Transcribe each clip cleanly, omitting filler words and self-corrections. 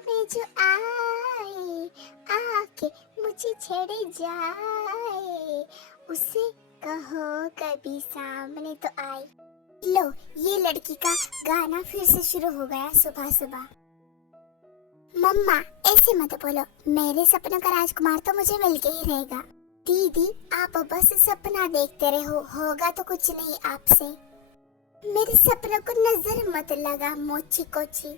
में जो आए आके मुझे छेड़े जाए, उसे कहो कभी सामने तो आए। लो, ये लड़की का गाना फिर से शुरू हो गया सुबह सुबह। मम्मा ऐसे मत बोलो, मेरे सपनों का राजकुमार तो मुझे मिलके ही रहेगा। दीदी आप बस सपना देखते रहो, होगा तो कुछ नहीं आपसे। मेरे सपनों को नजर मत लगा मोची कोची।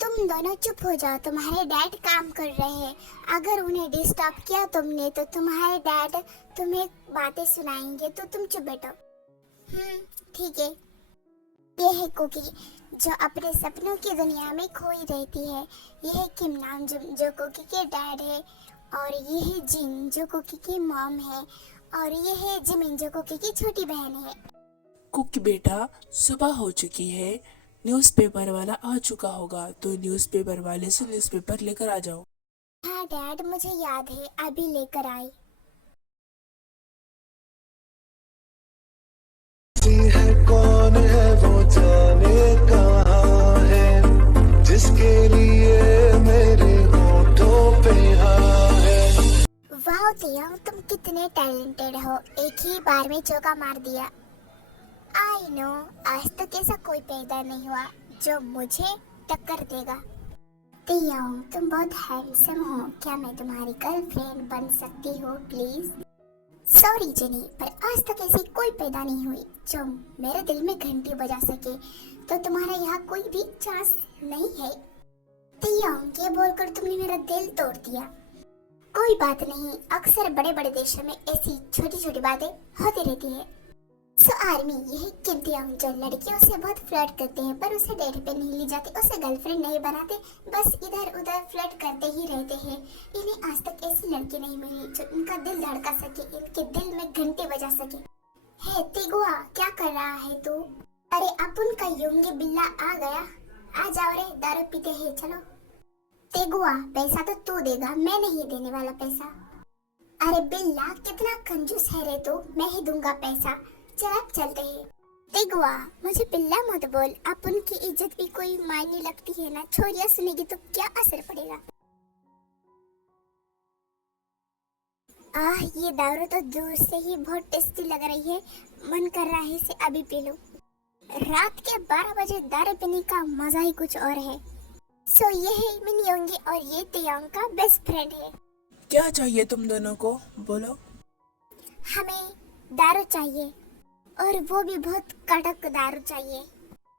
तुम दोनों चुप हो जाओ, तुम्हारे डैड काम कर रहे हैं। अगर उन्हें डिस्टर्ब किया तुमने तो तुम्हारे डैड तुम्हें बातें सुनाएंगे, तो तुम चुप बैठो। ठीक है। ये है कुकी जो अपने सपनों की दुनिया में खोई रहती है। ये है किम नाम जो कुकी के डैड है, और ये है जिन जो कुकी की मॉम है, और ये है जिमिन जो कुकी की छोटी बहन है। कुकी बेटा, सुबह हो चुकी है, न्यूज़पेपर वाला आ चुका होगा, तो न्यूज़पेपर वाले से न्यूज़पेपर लेकर आ जाओ। हाँ डैड, मुझे याद है, अभी लेकर आई। है कौन है वो जाने कहाँ है, जिसके लिए मेरे होठों पे हाँ है। वाह तियांग, तुम कितने टैलेंटेड हो, एक ही बार में चौका मार दिया। आई नो, आज तक ऐसा कोई पैदा नहीं हुआ जो मुझे टक्कर देगा। तियांग तुम बहुत हैंडसम हो, क्या मैं तुम्हारी गर्लफ्रेंड बन सकती हूँ प्लीज? सॉरी जेनी, पर आज तक ऐसी कोई पैदा नहीं हुई जो मेरे दिल में घंटी बजा सके, तो तुम्हारा यहाँ कोई भी चांस नहीं है। तियांग ये बोलकर तुमने मेरा दिल तोड़ दिया। कोई बात नहीं, अक्सर बड़े बड़े देशों में ऐसी छोटी छोटी बातें होती रहती है। सो आर्मी, यही किम तियांग जो लड़कियों से बहुत फ्लर्ट करते हैं पर उसे डेट पे नहीं ले जाते, उसे गर्लफ्रेंड नहीं बनाते, बस इधर उधर फ्लर्ट करते ही रहते हैं। इन्हें आज तक ऐसी लड़की नहीं मिली जो इनका दिल धड़का सके, इनके दिल में घंटे बजा सके। हे तिगुआ, क्या कर रहा है तू? अरे अपुन का योंगी बिल्ला आ गया, आ जाओ रे, दारू पीते हैं चलो। तिगुआ, पैसा तो तू देगा, मैं नहीं देने वाला पैसा। अरे बिल्ला कितना कंजूस है रे तू, मैं ही दूंगा पैसा, चल अब चलते हैं। तिगुआ, मुझे बिल्ला मत बोल, अपन की इज्जत भी कोई मायने लगती है ना, छोरियां सुनेगी तो क्या असर पड़ेगा। ये दारू तो दूर से ही बहुत टेस्टी लग रही है, मन कर रहा है इसे अभी पी लूं। रात के 12 बजे दारू पीने का मजा ही कुछ और है। सो ये है मिन योंगी और ये तियांग का बेस्ट फ्रेंड है। क्या चाहिए तुम दोनों को, बोलो। हमें दारू चाहिए, और वो भी बहुत कड़क दारू चाहिए।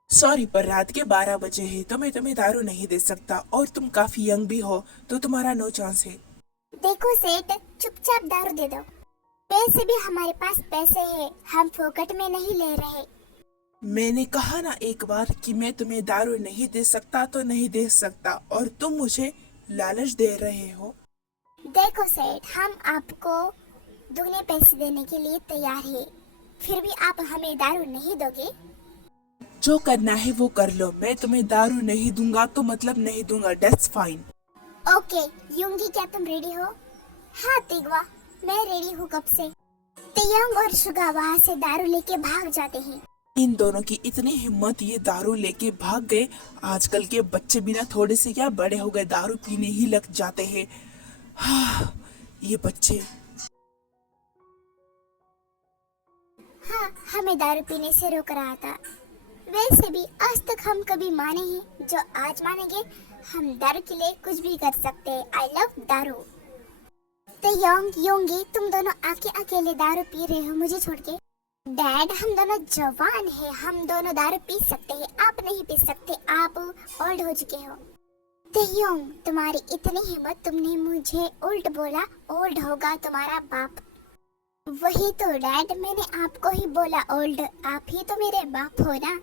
सॉरी, पर रात के 12 बजे है तो मैं तुम्हें दारू नहीं दे सकता, और तुम काफी यंग भी हो, तो तुम्हारा नो चांस है। देखो सेठ, चुपचाप दारू दे दो। पैसे भी हमारे पास पैसे हैं, हम फोकट में नहीं ले रहे। मैंने कहा ना एक बार कि मैं तुम्हें दारू नहीं दे सकता तो नहीं दे सकता, और तुम मुझे लालच दे रहे हो। देखो सेठ, हम आपको दुगने पैसे देने के लिए तैयार हैं, फिर भी आप हमें दारू नहीं दोगे? जो करना है वो कर लो, मैं तुम्हें दारू नहीं दूंगा तो मतलब नहीं दूंगा, दैट्स फाइन। ओके युंगी, क्या तुम रेडी हो? हाँ तिगवा, मैं रेडी हूँ कब से। तियांग और शुगा वहाँ से दारू लेके भाग जाते हैं। इन दोनों की इतनी हिम्मत, ये दारू लेके भाग गए। आजकल के बच्चे बिना थोड़े से क्या बड़े हो गए, दारू पीने ही लग जाते हैं। हाँ, ये बच्चे। हाँ, हमें दारू पीने से रोक रहा था। वैसे भी आज तक हम कभी माने हैं, जो आज मानेंगे। हम दारू के लिए कुछ भी कर सकते हैं। आई लव दारू। तियांग योंगी, तुम दोनों आके अकेले दारू पी रहे हो मुझे छोड़ के। डैड, हम दोनों जवान हैं, हम दोनों दारू पी सकते हैं, आप नहीं पी सकते, आप ओल्ड हो चुके हो। तियांग, तुम्हारी इतनी हिम्मत, तुमने मुझे उल्ट बोला, ओल्ड होगा तुम्हारा बाप। वही तो डैड, मैंने आपको ही बोला ओल्ड, आप ही तो मेरे बाप हो ना।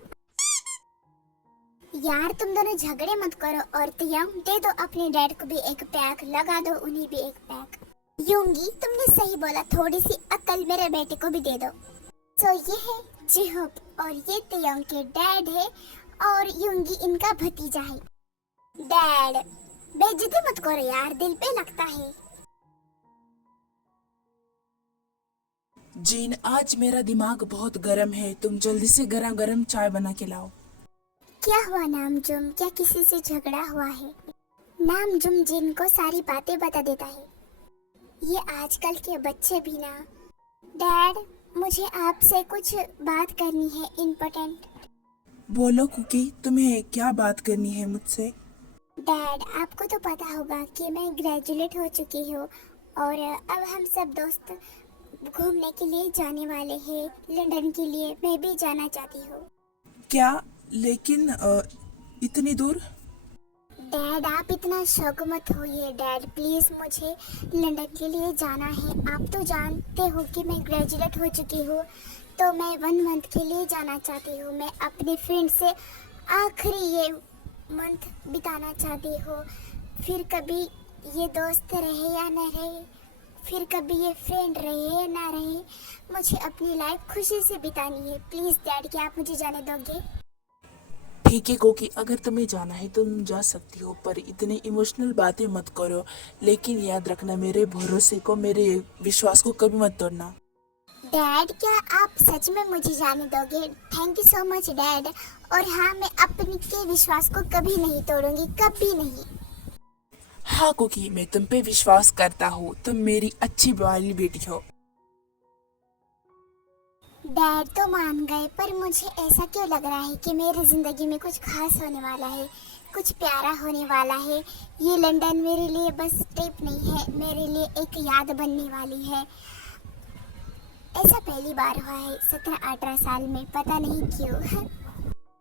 यार तुम दोनों झगड़े मत करो, और तियांग दे दो अपने डैड को भी एक पैक, लगा दो उन्हें भी एक पैक। योंगी, तुमने सही बोला, थोड़ी सी अकल मेरे बेटे को भी दे दो। तो ये है जिहोप, और ये तियांग के डैड है, और योंगी इनका भतीजा है। डैड, बेइज्जती मत करो यार, दिल पे लगता है। जीन, आज मेरा दिमाग बहुत गर्म है, तुम जल्दी से गरम गरम चाय बना के लाओ। क्या हुआ नामजुम, क्या किसी से झगड़ा हुआ है? नाम जुम जिनको सारी बातें बता देता है। ये आजकल के बच्चे भी ना। डैड, मुझे आपसे कुछ बात करनी है, इम्पोर्टेंट। बोलो कुकी, तुम्हें क्या बात करनी है मुझसे? डैड, आपको तो पता होगा कि मैं ग्रेजुएट हो चुकी हूँ और अब हम सब दोस्त घूमने के लिए जाने वाले हैं लंदन के लिए। मैं भी जाना चाहती हूँ। क्या? लेकिन इतनी दूर? डैड, आप इतना शौक मत होइए। डैड प्लीज, मुझे लंदन के लिए जाना है। आप तो जानते हो कि मैं ग्रेजुएट हो चुकी हूँ, तो मैं 1 मंथ के लिए जाना चाहती हूँ। मैं अपने फ्रेंड से आखिरी ये मंथ बिताना चाहती हूँ। फिर कभी ये दोस्त रहे या न रहे, फिर कभी ये फ्रेंड रहे या ना रहे, मुझे अपनी लाइफ खुशी से बितानी है। प्लीज डैड, क्या आप मुझे जाने दोगे? ठीक है कोकी, अगर तुम्हें जाना है तो तुम जा सकती हो, पर इतने इमोशनल बातें मत करो। लेकिन याद रखना, मेरे भरोसे को, मेरे विश्वास को कभी मत तोड़ना। डैड, क्या आप सच में मुझे जाने दोगे? Thank you so much dad. और हाँ, मैं अपने के विश्वास को कभी नहीं तोड़ूंगी, कभी नहीं। हाँ कुकी, मैं तुम पे विश्वास करता हूँ। तुम मेरी अच्छी वाली बेटी हो। डैड तो मान गए, पर मुझे ऐसा क्यों लग रहा है कि मेरी जिंदगी में कुछ खास होने वाला है, कुछ प्यारा होने वाला है। ये लंदन मेरे लिए बस ट्रिप नहीं है, मेरे लिए एक याद बनने वाली है। ऐसा पहली बार हुआ है 17-18 साल में, पता नहीं क्यों।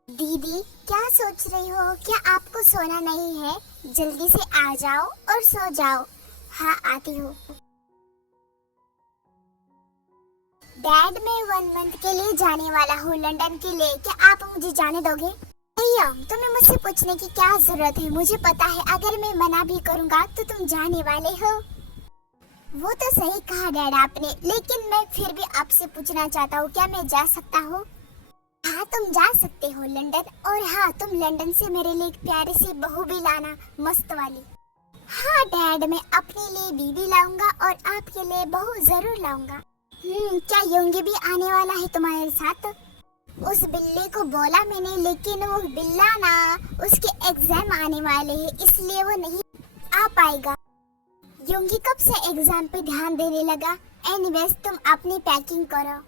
दीदी, क्या सोच रही हो? क्या आपको सोना नहीं है? जल्दी से आ जाओ और सो जाओ। हाँ, आती हूँ। डैड, मैं 1 मंथ के लिए जाने वाला हूँ लंदन के लिए। क्या आप मुझे जाने दोगे? भैया, तुम्हें मुझसे पूछने की क्या जरूरत है? मुझे पता है अगर मैं मना भी करूँगा तो तुम जाने वाले हो। वो तो सही कहा डैड आपने, लेकिन मैं फिर भी आपसे पूछना चाहता हूँ, क्या मैं जा सकता हूँ? हाँ, तुम जा सकते हो लंदन। और हाँ, तुम लंदन से मेरे लिए एक प्यारी सी बहू भी लाना, मस्त वाली। हाँ डैड, मैं अपने लिए बीवी लाऊंगा और आपके लिए बहू जरूर लाऊंगा। क्या योंगी भी आने वाला है तुम्हारे साथ? उस बिल्ली को बोला मैंने, लेकिन वो बिल्ला ना, उसके एग्जाम आने वाले हैं, इसलिए वो नहीं आ पाएगा। योंगी कब से एग्जाम पे ध्यान देने लगा? एनीवेज, तुम अपनी पैकिंग करो।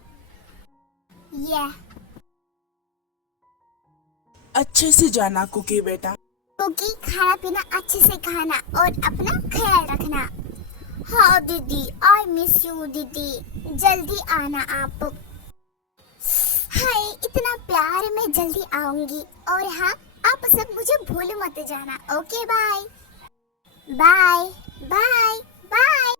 अच्छे से जाना कुकी बेटा। कुकी, खाना पीना अच्छे से खाना और अपना ख्याल रखना। हाँ दीदी, आई मिस यू दीदी, जल्दी आना आप। हाय, इतना प्यार, मैं जल्दी आऊंगी। और हाँ, आप सब मुझे भूल मत जाना। Okay, bye bye bye bye.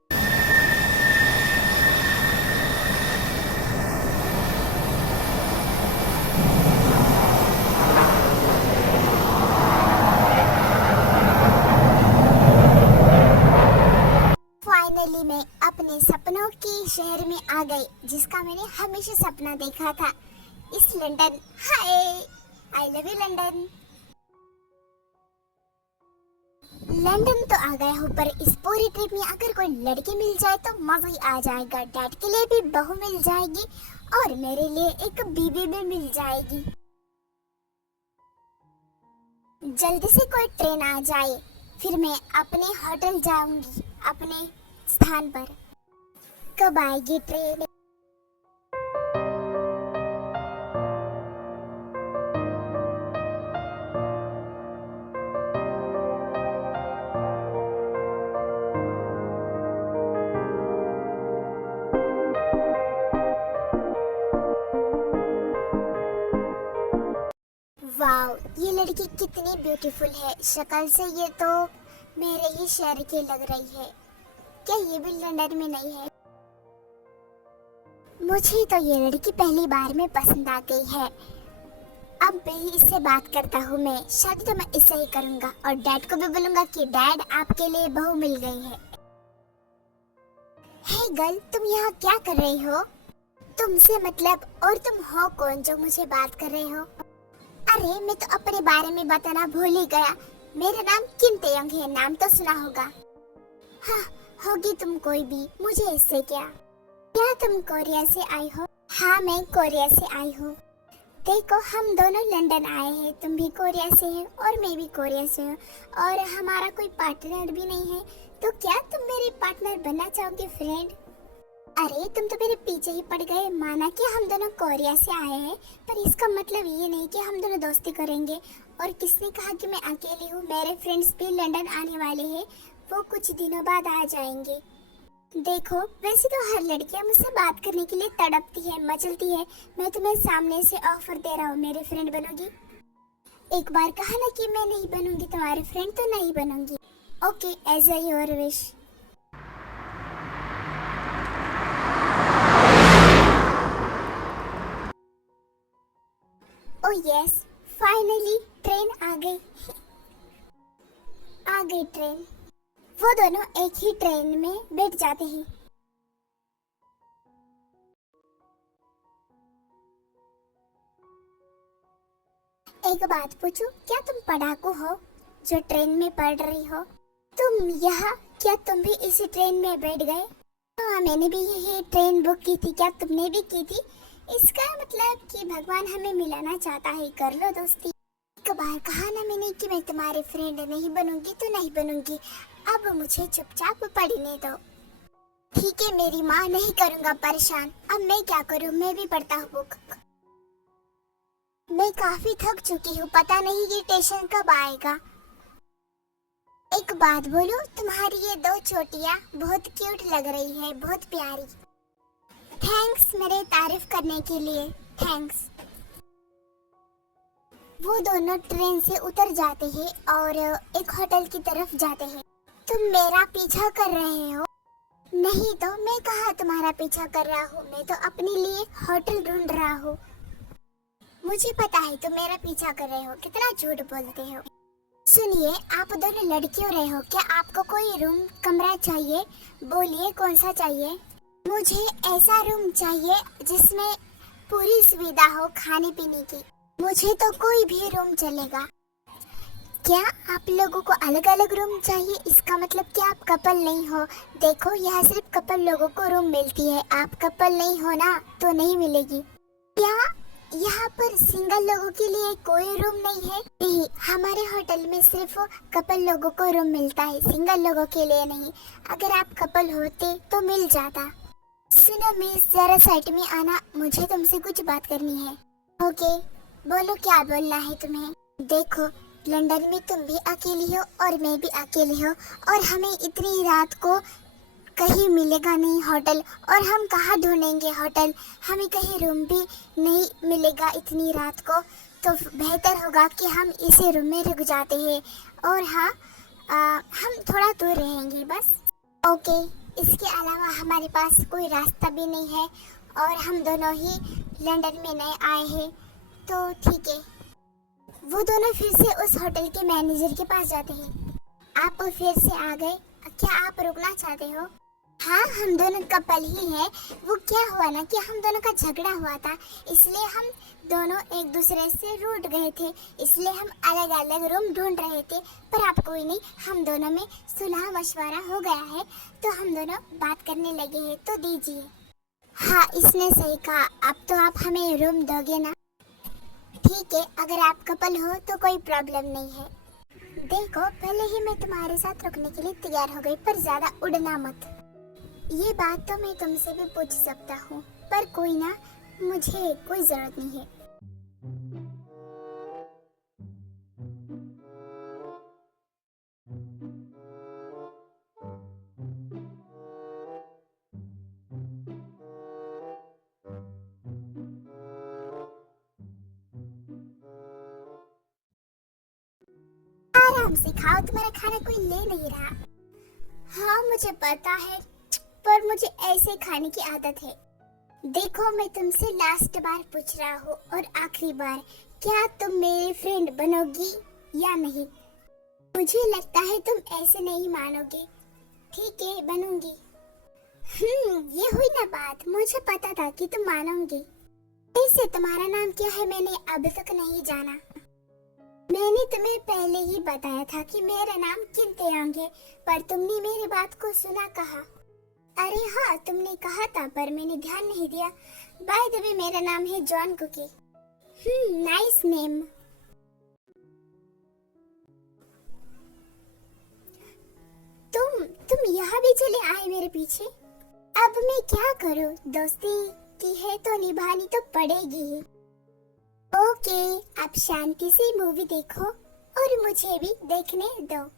Finally मैं अपने सपनों के शहर में आ गई, जिसका मैंने हमेशा सपना देखा था, इस London. Hi, I love you London. London तो आ गया हूँ, पर इस पूरी ट्रिप में अगर कोई लड़की मिल जाए तो मजा ही आ जाएगा। डैड के लिए भी बहू मिल जाएगी और मेरे लिए एक बीवी भी मिल जाएगी। जल्दी से कोई ट्रेन आ जाए, फिर मैं अपने होटल जाऊंगी, अपने स्थान पर। कब आएगी ट्रेन? वाओ, ये लड़की कितनी ब्यूटीफुल है। शक्ल से ये तो मेरे ही शहर की लग रही है। क्या ये भी लंदन में नहीं है? मुझे तो ये लड़की पहली बार में पसंद आ गई है। अब भी इससे बात करता हूँ मैं। शादी तो मैं इससे ही करूँगा और डैड को भी बोलूँगा कि डैड, आपके लिए बहू मिल गई है। हे गर्ल, तुम यहाँ क्या कर रही हो? तुमसे मतलब, और तुम हो कौन जो मुझे बात कर रहे हो? अरे, मैं तो अपने बारे में बताना भूल ही गया। मेरा नाम किम तेयंग है, नाम तो सुना होगा। हाँ, होगी तुम कोई भी, मुझे इससे क्या। क्या तुम कोरिया से आई हो? हाँ, मैं कोरिया से आई हूँ। देखो, हम दोनों लंदन आए हैं, तुम भी कोरिया से हो और मैं भी कोरिया से हूँ, और हमारा कोई पार्टनर भी नहीं है। तो क्या तुम मेरे पार्टनर बनना चाहोगे फ्रेंड? अरे तुम तो मेरे पीछे ही पड़ गए। माना कि हम दोनों कोरिया से आए हैं, पर इसका मतलब ये नहीं कि हम दोनों दोस्ती करेंगे। और किसने कहा कि मैं अकेली हूँ? मेरे फ्रेंड्स भी लंदन आने वाले हैं, वो कुछ दिनों बाद आ जाएंगे। देखो, वैसे तो हर लड़कियां मुझसे बात करने के लिए तड़पती है, मचलती है। मैं तुम्हें सामने से ऑफर दे रहा हूँ, मेरी फ्रेंड बनोगी? एक बार कहा ना कि मैं नहीं बनूंगी तुम्हारी फ्रेंड, तो नहीं बनूंगी। Okay, as your wish. Oh yes, finally train आ गई। आ गई ट्रेन। वो दोनों एक ही ट्रेन में बैठ जाते हैं। एक बात पूछूं, क्या तुम पढ़ाकू हो जो ट्रेन में पढ़ रही हो? तुम यहाँ, क्या तुम भी इसी ट्रेन में बैठ गए? हाँ, मैंने भी यही ट्रेन बुक की थी, क्या तुमने भी की थी? इसका मतलब कि भगवान हमें मिलाना चाहता है, कर लो दोस्ती। एक बार कहा ना मैंने कि मैं तुम्हारी फ्रेंड नहीं बनूंगी तो नहीं बनूंगी। अब मुझे चुपचाप पढ़ने दो। ठीक है मेरी माँ, नहीं करूँगा परेशान। अब मैं क्या करूँ, मैं भी पढ़ता हूँ बुक। मैं काफी थक चुकी हूँ, पता नहीं ये स्टेशन कब आएगा। एक बात बोलूं, तुम्हारी ये दो चोटियाँ बहुत क्यूट लग रही है, बहुत प्यारी। थैंक्स मेरे तारीफ करने के लिए, थैंक्स। वो दोनों ट्रेन से उतर जाते हैं और एक होटल की तरफ जाते हैं। तुम मेरा पीछा कर रहे हो? नहीं तो मैं कहाँ तुम्हारा पीछा कर रहा हूँ, मैं तो अपने लिए होटल ढूंढ रहा हूँ। मुझे पता है तुम मेरा पीछा कर रहे हो, कितना झूठ बोलते हो। सुनिए, आप दोनों लड़के हो रहे हो, क्या आपको कोई रूम कमरा चाहिए? बोलिए कौन सा चाहिए? मुझे ऐसा रूम चाहिए जिसमें पूरी सुविधा हो खाने पीने की। मुझे तो कोई भी रूम चलेगा। क्या आप लोगों को अलग अलग रूम चाहिए? इसका मतलब कि आप कपल नहीं हो। देखो, यहाँ सिर्फ कपल लोगों को रूम मिलती है, आप कपल नहीं हो ना, तो नहीं मिलेगी। क्या यहाँ पर सिंगल लोगों के लिए कोई रूम नहीं है? नहीं, हमारे होटल में सिर्फ कपल लोगों को रूम मिलता है, सिंगल लोगों के लिए नहीं। अगर आप कपल होते तो मिल जाता। सुनो मिस, जरा साइड में आना, मुझे तुमसे कुछ बात करनी है। ओके, बोलो क्या बोलना है तुम्हें? देखो, लंदन में तुम भी अकेली हो और मैं भी अकेली हो, और हमें इतनी रात को कहीं मिलेगा नहीं होटल, और हम कहाँ ढूंढेंगे होटल? हमें कहीं रूम भी नहीं मिलेगा इतनी रात को, तो बेहतर होगा कि हम इसी रूम में रुक जाते हैं। और हाँ, हम थोड़ा दूर रहेंगे बस। ओके, इसके अलावा हमारे पास कोई रास्ता भी नहीं है, और हम दोनों ही लंदन में नए आए हैं, तो ठीक है। वो दोनों फिर से उस होटल के मैनेजर के पास जाते हैं। आप फिर से आ गए, क्या आप रुकना चाहते हो? हाँ, हम दोनों कपल ही हैं। वो क्या हुआ ना कि हम दोनों का झगड़ा हुआ था, इसलिए हम दोनों एक दूसरे से रूठ गए थे, इसलिए हम अलग अलग रूम ढूंढ रहे थे। पर आप कोई नहीं, हम दोनों में सुलह मशवरा हो गया है, तो हम दोनों बात करने लगे हैं, तो दीजिए। हाँ, इसने सही कहा। अब तो आप हमें रूम दोगे ना? ठीक है, अगर आप कपल हो तो कोई प्रॉब्लम नहीं है। देखो, पहले ही मैं तुम्हारे साथ रुकने के लिए तैयार हो गई, पर ज्यादा उड़ना मत। ये बात तो मैं तुमसे भी पूछ सकता हूँ, पर कोई ना, मुझे कोई जरूरत नहीं है। आराम से खाओ, तुम्हारा खाना कोई ले नहीं रहा। हाँ मुझे पता है, पर मुझे ऐसे खाने की आदत है। देखो, मैं तुमसे लास्ट बार पूछ रहा हूँ और आखिरी बार, क्या तुम मेरी फ्रेंड बनोगी या नहीं? मुझे लगता है तुम ऐसे नहीं मानोगे। ठीक है, बनूंगी। ये हुई ना बात, मुझे पता था कि तुम मानोगी। वैसे तुम्हारा नाम क्या है मैंने अब तक नहीं जाना। मैंने तुम्हें पहले ही बताया था कि मेरा नाम किंतेयांग है, पर तुमने मेरी बात को सुना कहा? अरे हाँ, तुमने कहा था पर मैंने ध्यान नहीं दिया। बाय द वे, मेरा नाम है जॉन कुकी। Nice name. तुम यहाँ भी चले आए मेरे पीछे। अब मैं क्या करूँ, दोस्ती की है तो निभानी तो पड़ेगी ही। ओके, आप शांति से मूवी देखो और मुझे भी देखने दो।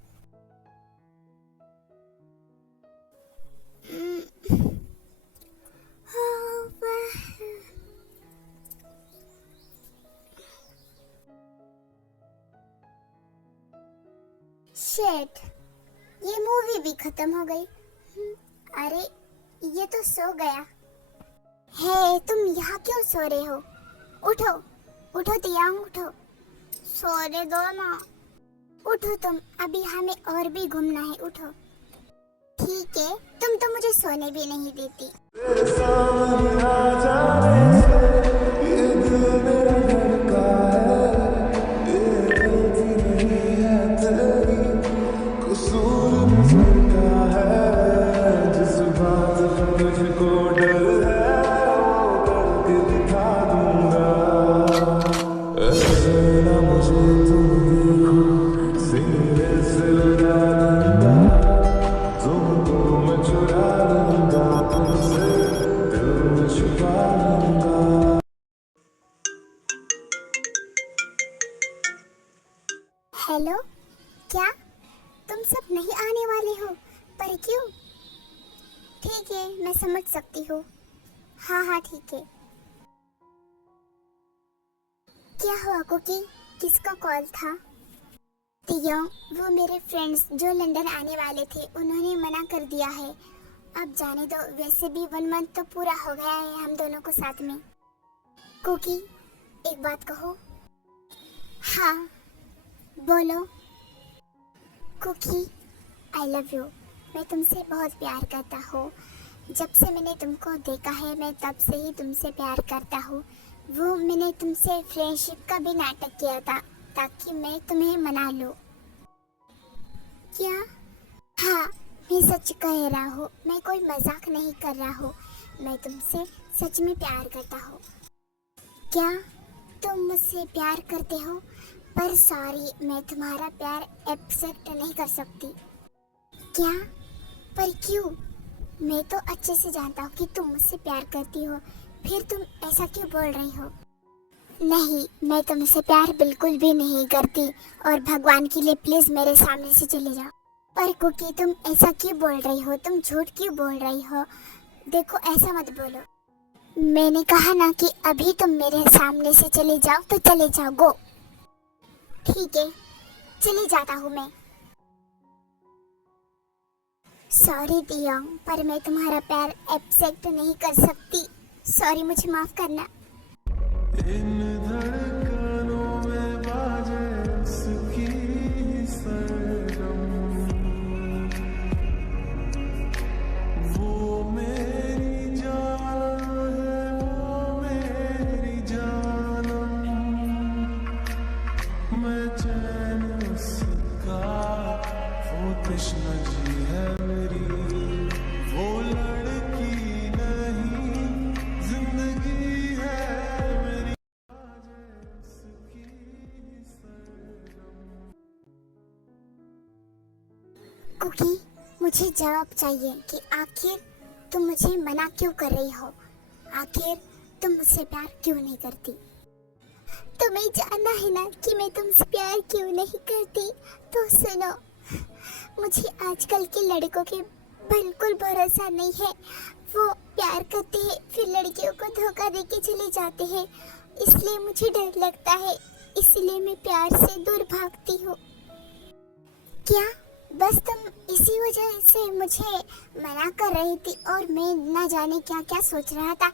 शिट, ये मूवी भी खत्म हो गई। अरे ये तो सो गया है। तुम यहाँ क्यों सो रहे हो? उठो उठो तियांग, उठो, सोने दो ना। उठो तुम, अभी हमें और भी घूमना है, उठो। ठीक है, तुम तो मुझे सोने भी नहीं देती। हेलो, क्या तुम सब नहीं आने वाले हो? पर क्यों? ठीक है, मैं समझ सकती हूँ। हाँ ठीक है। क्या हुआ कुकी, किसका कॉल था? तियोंग, वो मेरे फ्रेंड्स जो लंदन आने वाले थे, उन्होंने मना कर दिया है। अब जाने दो, वैसे भी 1 मंथ तो पूरा हो गया है हम दोनों को साथ में। कुकी, एक बात कहो। हाँ बोलो। Cookie, I love you. मैं तुमसे बहुत प्यार करता हूँ। जब से मैंने तुमको देखा है, मैं तब से ही तुमसे प्यार करता हूँ। वो मैंने तुमसे फ्रेंडशिप का भी नाटक किया था ताकि मैं तुम्हें मना लूँ। क्या? हाँ, मैं सच कह रहा हूँ, मैं कोई मजाक नहीं कर रहा हूँ। मैं तुमसे सच में प्यार करता हूँ। क्या तुम मुझसे प्यार करते हो? पर सॉरी, मैं तुम्हारा प्यार एक्सेप्ट नहीं कर सकती। क्या? पर क्यों? मैं तो अच्छे से जानता हूँ कि तुम मुझसे प्यार करती हो, फिर तुम ऐसा क्यों बोल रही हो? नहीं, मैं तुमसे प्यार बिल्कुल भी नहीं करती, और भगवान के लिए प्लीज मेरे सामने से चले जाओ। पर कुकी, तुम ऐसा क्यों बोल रही हो? तुम झूठ क्यों बोल रही हो? देखो, ऐसा मत बोलो। मैंने कहा ना कि अभी तुम मेरे सामने से चले जाओ तो चले जाओ, गो। ठीक है, चली जाता हूँ मैं। सॉरी तियोंग, पर मैं तुम्हारा प्यार एक्सेप्ट नहीं कर सकती। सॉरी, मुझे माफ करना। इन धड़कनों में बाजे उसकी सरगम, वो मेरी जान है, वो मेरी जानम। मैं चैन उसका, वो तृष्णा जी है मेरी। वो लड़की नहीं, जिंदगी है मेरी। कुकी, मुझे जवाब चाहिए कि आखिर तुम मुझे मना क्यों कर रही हो? आखिर तुम मुझसे प्यार क्यों नहीं करती? तुम्हें जानना है ना कि मैं तुमसे प्यार क्यों नहीं करती? तो सुनो, मुझे आजकल के लड़कों के बिल्कुल भरोसा नहीं है। वो प्यार करते हैं, फिर लड़कियों को धोखा देके चले जाते हैं। इसलिए मुझे डर लगता है, इसलिए मैं प्यार से दूर भागती हूँ। क्या बस तुम इसी वजह से मुझे मना कर रही थी और मैं न जाने क्या क्या सोच रहा था?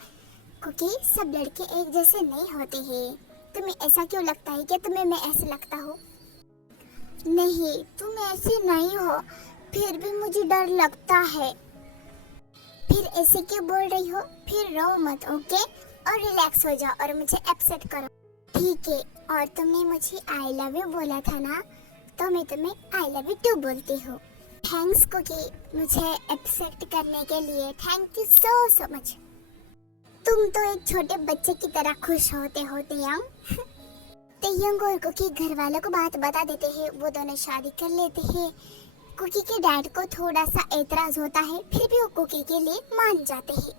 क्योंकि सब लड़के एक जैसे नहीं होते हैं। तुम्हें ऐसा क्यों लगता है? क्या तुम्हें मैं ऐसे लगता हूँ? नहीं, तुम ऐसे नहीं हो, फिर भी मुझे डर लगता है। फिर ऐसे क्यों बोल रही हो? फिर रो मत, ओके? और रिलैक्स हो जाओ और मुझे एक्सेप्ट करो, ठीक है? और तुमने मुझे आई लव यू बोला था ना, तो मैं तुम्हें आई लव यू टू बोलती हूँ। थैंक्स कुकी, मुझे एक्सेप्ट करने के लिए। Thank you so much. तुम तो एक छोटे बच्चे की तरह खुश होते यंग। यंग और कुकी घर वालों को बात बता देते हैं, वो दोनों शादी कर लेते हैं। कुकी के डैड को थोड़ा सा एतराज होता है, फिर भी वो कुकी के लिए मान जाते हैं।